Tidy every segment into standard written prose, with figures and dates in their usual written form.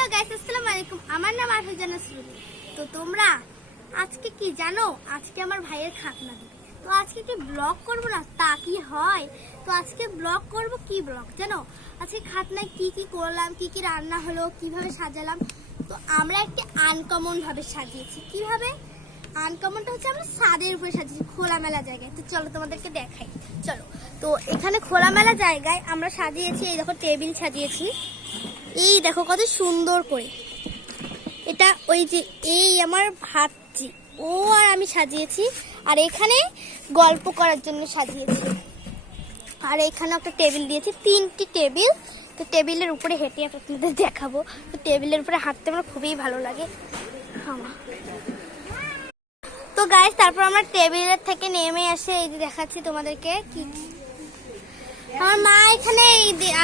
Hello guys, আসসালামু আলাইকুম। আমার নাম আরফাজানা শ্রুতি। তো তোমরা আজকে কি জানো, আজকে আমার ভাইয়ের খাতনা দিবে। তো আজকে একটু ব্লগ করবো না, তা কি হয়? তো আজকে ব্লগ করব। কি ব্লগ জানো? আজকে খাতনায় কি কি করলাম, কি কি রান্না হলো, কিভাবে সাজালাম। তো আমরা একটি আনকমন ভাবে সাজিয়েছি। কিভাবে আনকমনটা হচ্ছে, আমরা ছাদের উপরে সাজিয়েছি, খোলামেলা জায়গায়। তো চলো তোমাদেরকে দেখাই, চলো। তো এখানে খোলামেলা জায়গায় আমরা সাজিয়েছি। এই দেখো, টেবিল সাজিয়েছি। এই দেখো কত সুন্দর করে। এটা ওই যে এই আমার ভাতজি, ও আর আমি সাজিয়েছি। আর এখানে গল্প করার জন্য সাজিয়েছি। আর এখানে একটা টেবিল দিয়েছি, 3টি টেবিল। তো টেবিলের উপরে হেঁটে আপনাদের দেখাবো। তো টেবিলের উপরে হাঁটতে আমার খুবই ভালো লাগে। তো গাইস, তারপর আমরা টেবিলের থেকে নেমে এসে এই যে দেখাচ্ছি তোমাদেরকে কি। আমার মা এখানে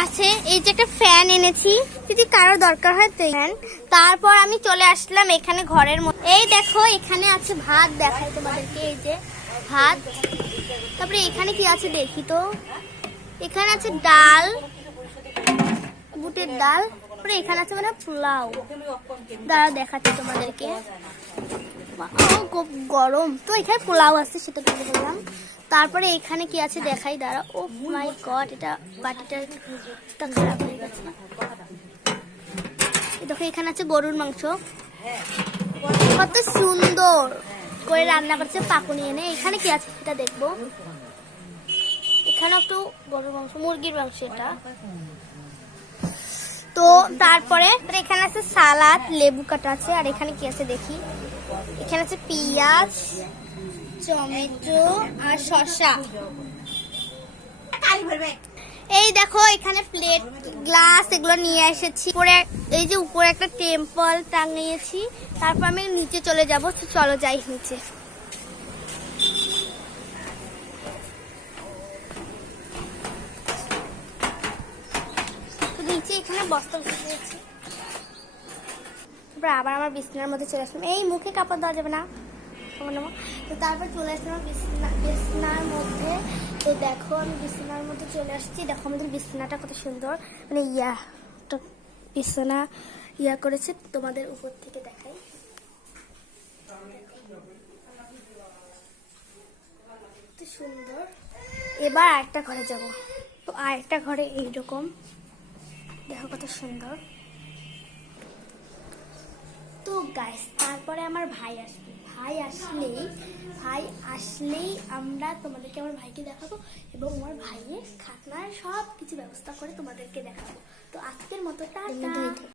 আছে, এই যে একটা ফ্যান এনেছি, যদি কারো দরকার হয় তো ফ্যান। তারপর আমি চলে আসলাম এখানে ঘরের মধ্যে। এই দেখো, এখানে আছে ভাত, দেখাই তোমাদেরকে। এই যে ভাত। তারপরে এখানে কি আছে দেখি তো। এখানে আছে ডাল, বুটের ডাল। তারপরে এখানে আছে মানে পোলাও। দাঁড়াও দেখাচ্ছি তোমাদেরকে। খুব গরম, তো এখানে পোলাও আছে, সেটা তুলে বললাম। তারপরে এখানে কি আছে দেখাই, দাঁড়া। ও মাই গড, এটা বাটিটা খারাপ হয়ে গেছে। দেখো, এখানে আছে গরুর মাংস, কত সুন্দর করে রান্না করছে পাকুনি এনে। এখানে কি আছে এটা দেখবো। এখানে একটু গরুর মাংস, মুরগির মাংস এটা। তো তারপরে এখানে আছে সালাদ, লেবু কাটা আছে। আর এখানে কি আছে দেখি, এখানে আছে পেঁয়াজ, টমেটো আর শসা। এই দেখো, এখানে প্লেট, গ্লাস এগুলো নিয়ে এসেছি। এই যে উপরে একটা টেম্পল টাঙিয়েছি। তারপর আমি নিচে চলে যাব। চলো যাই নিচে। নিচে এখানে বস্তা বসিয়েছি। তারপর আবার আমার বিছানার মধ্যে চলে আসলাম। এই মুখে কাপড় দেওয়া যাবে না। তো তারপর চলে আসলাম বিছানার মধ্যে। তো দেখো, আমি বিছানার মধ্যে চলে আসছি। দেখো আমাদের বিছানাটা কত সুন্দর, মানে বিছানা করেছে। তোমাদের উপর থেকে দেখাই, কত সুন্দর। এবার আরেকটা ঘরে যাব। তো আরেকটা ঘরে এইরকম, দেখো কত সুন্দর। তো গাইস, তারপরে আমার ভাই আসবে। ভাই আসলেই আমরা তোমাদেরকে আমার ভাইকে দেখাবো, এবং আমার ভাইয়ের খাতনার সব কিছু ব্যবস্থা করে তোমাদেরকে দেখাবো। তো আজকের মতো টাটা।